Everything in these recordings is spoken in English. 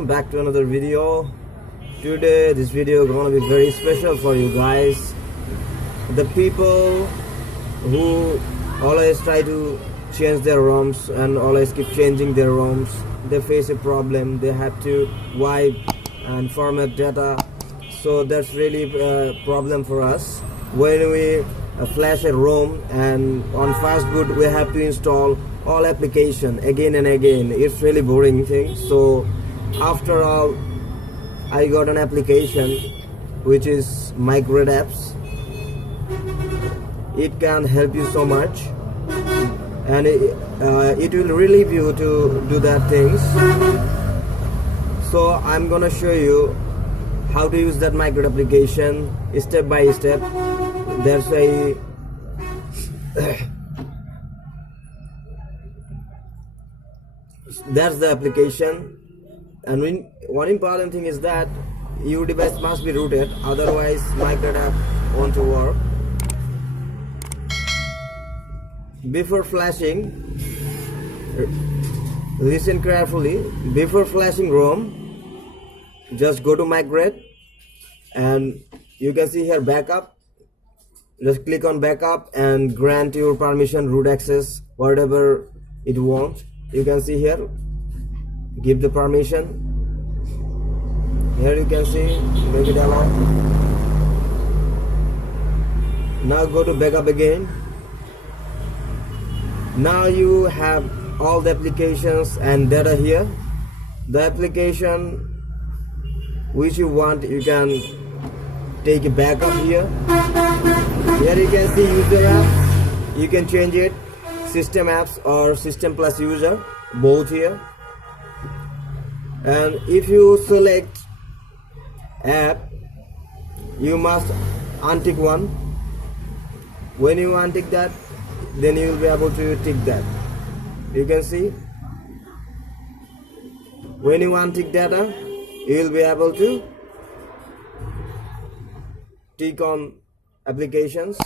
welcome back to another video. Today this video is gonna be very special for you guys, the people who always try to change their ROMs and always keep changing their ROMs. They face a problem, they have to wipe and format data, so that's really a problem for us. When we flash a ROM and on fast boot we have to install all application again and again. It's really boring thing. So after all, I got an application which is Migrate apps. It can help you so much, and it will relieve you to do that things. So I'm gonna show you how to use that Migrate application step by step. That's the application, and one important thing is that your device must be rooted, otherwise Migrate app won't work. Before flashing, listen carefully. Before flashing ROM, just go to Migrate, and you can see here backup. Just click on backup and grant your permission, root access, whatever it wants. You can see here, give the permission. Here you can see, make it allow. Now go to backup again. Now you have all the applications and data here. The application which you want, you can take a backup here. Here you can see user app. You can change it, system apps or system plus user, both here. And if you select app, you must untick one. When you untick that, then you will be able to tick that. You can see, when you untick data, you will be able to tick on applications.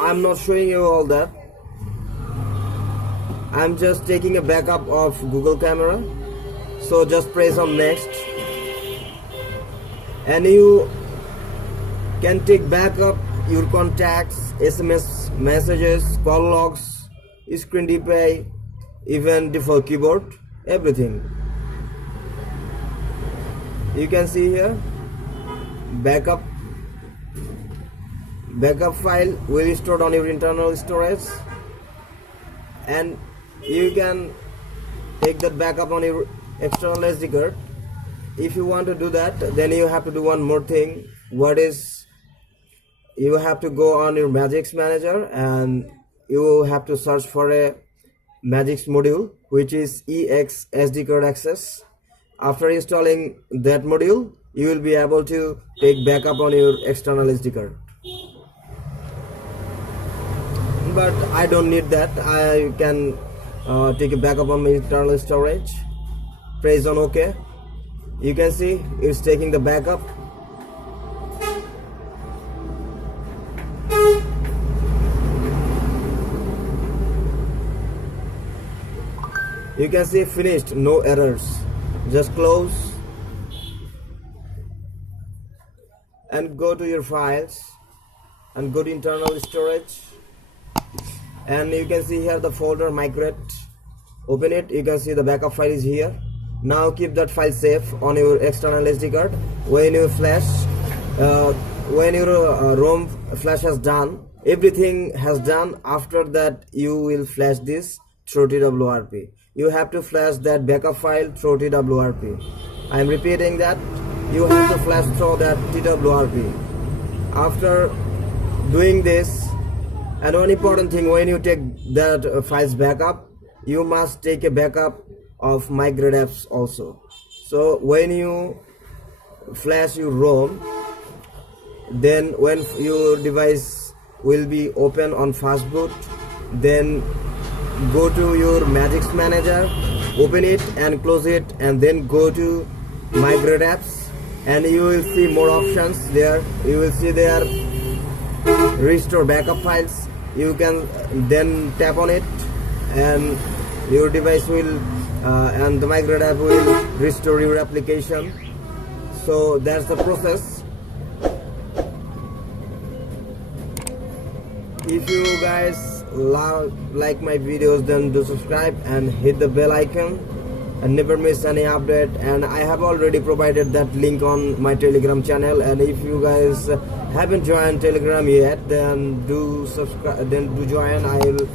I'm not showing you all that. I'm just taking a backup of Google camera. So just press on next, and you can take backup your contacts, SMS messages, call logs, screen replay, even default keyboard, everything. You can see here backup file will be stored on your internal storage, and you can take that backup on your external SD card. If you want to do that, then you have to do one more thing. What is, you have to go on your Magix manager and you have to search for a Magix module which is EX SD card access. After installing that module, you will be able to take backup on your external SD card. But I don't need that. I can take a backup on my internal storage. Press on OK. You can see it's taking the backup. You can see finished, no errors. Just close and go to your files and go to internal storage, and you can see here the folder Migrate. Open it. You can see the backup file is here. Now keep that file safe on your external SD card. When you flash, when your ROM flash has done, everything has done, after that you will flash this through TWRP. You have to flash that backup file through TWRP. I am repeating that. You have to flash through that TWRP. After doing this, and one important thing, when you take that files backup, you must take a backup of Migrate apps also. So when you flash your ROM, then when your device will be open on fast boot, then go to your Magix manager, open it and close it, and then go to Migrate apps, and you will see more options there. You will see there restore backup files. You can then tap on it and your device will and the Migrate app will restore your application. So that's the process. If you guys like my videos, then do subscribe and hit the bell icon and never miss any update. And I have already provided that link on my Telegram channel, and if you guys haven't joined Telegram yet, then do subscribe, then do join. I will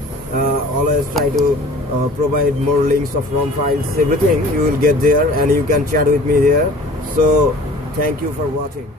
always try to provide more links of ROM files, everything you will get there, and you can chat with me there. So thank you for watching.